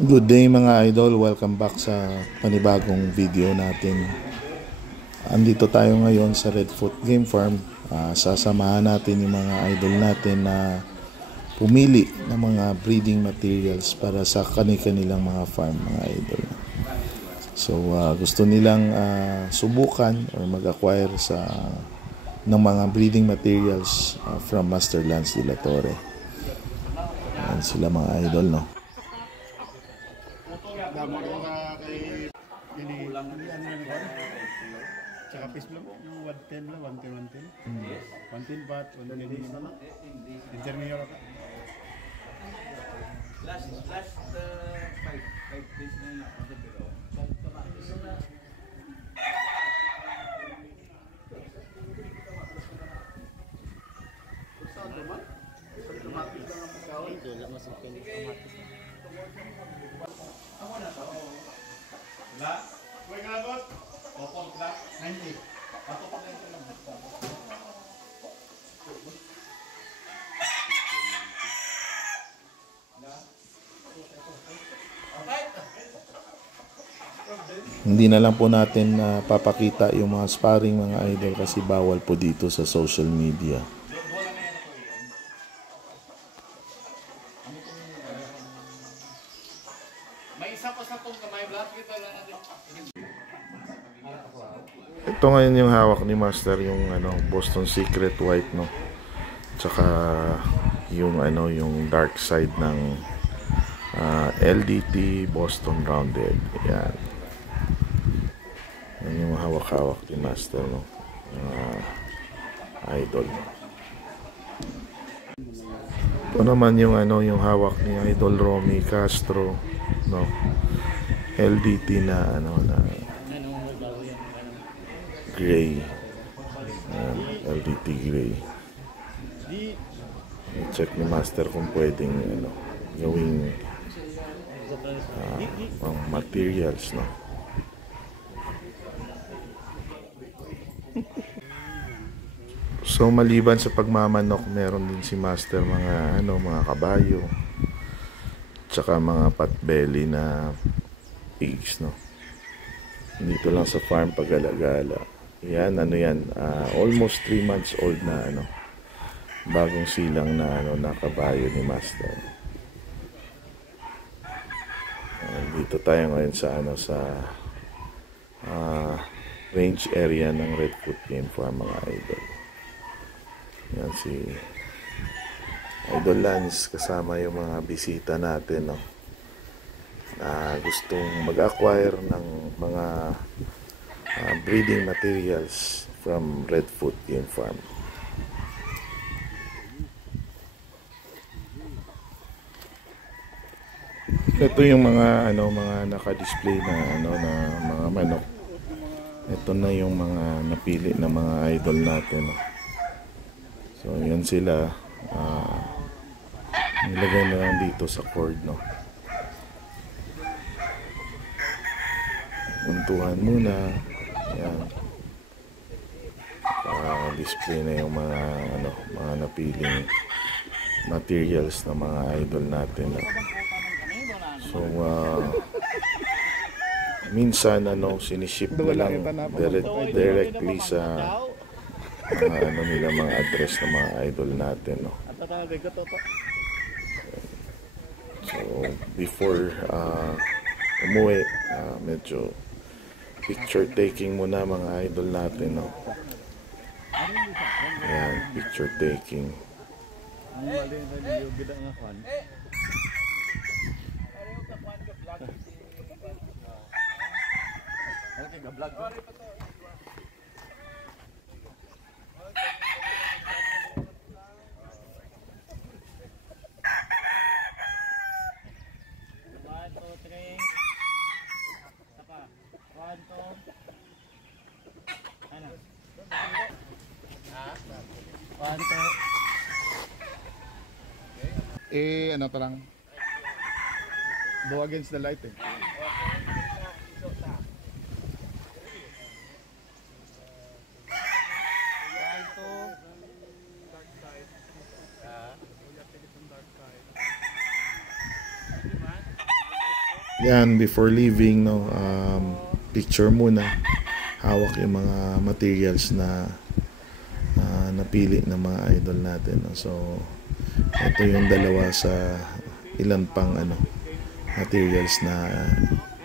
Good day mga idol, welcome back sa panibagong video natin. Andito tayo ngayon sa Redfoot Game Farm. Sasamahan natin yung mga idol natin na pumili ng mga breeding materials para sa kanilang mga farm mga idol. So gusto nilang subukan or mag-acquire ng mga breeding materials from Master Lance de la Torre. Ayan sila mga idol, no? Damo ko nga kay ini ano ba? Tsaka fish lang yung 110 lang, 110. 110 bat, 110 intermediate ka. Last 5 days na yun ako pero la, kuwi kalabot. Opon la 90. Ato pa 90 lang. Hindi na lang po natin papakita yung mga sparring mga idol kasi bawal po dito sa social media. May isa pa sa tong kamay black kita lang natin. Ito ngayon yung hawak ni Master, yung Boston Secret White, no. Tsaka yung yung dark side ng LDT Boston Rounded. Yan. Yan yung hawak-hawak ni Master, no. Idol. Ito naman yung yung hawak ni Idol Romy Castro, no. LDT na na gray. LDT gray. I-check ni Master kung pwedeng gawing pang materials, no. So maliban sa pagmamanok, meron din si Master mga mga kabayo, tsaka mga potbelly na pigs, no. Dito lang sa farm Pag-Alagala. Yan, almost 3 months old na bagong silang na kabayo ni Master. Dito tayo ngayon sa range area ng Redfoot Game Farm mga idol. Yan si Idol Lance kasama yung mga bisita natin, no, na gustong mag-acquire ng mga breeding materials from Redfoot Game Farm. Ito yung mga mga naka-display na na mga manok. Ito na yung mga napili na mga idol natin, no. So yan sila, nilagay na lang dito sa cord, no. Untuhan muna. Yan. Display na yung mga mga napiling materials na mga idol natin, no. So minsan siniship na lang directly sa mga nila mga address ng mga idol natin, no. So before umuwi, medyo picture taking muna mga idol natin, no. Ayan, picture taking. Ano to lang. Go against the light eh. Yan, before leaving, no, picture muna. Hawak yung mga materials na napili ng mga idol natin. No? So, ito yung dalawa sa ilan pang materials na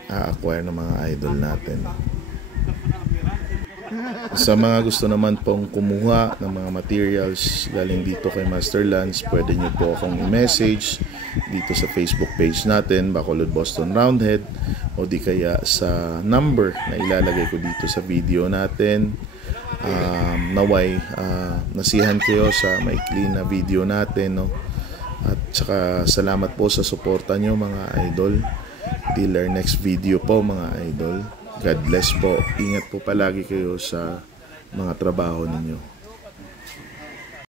a-acquire ng mga idol natin. Sa mga gusto naman pong kumuha ng mga materials galing dito kay Master Lance, pwede nyo po akong i-message dito sa Facebook page natin, Bacolod Boston Roundhead, o di kaya sa number na ilalagay ko dito sa video natin. Naway nasihan kayo sa maikli na video natin, no? At saka salamat po sa suporta nyo mga idol. Till our next video po mga idol. God bless po. Ingat po palagi kayo sa mga trabaho ninyo.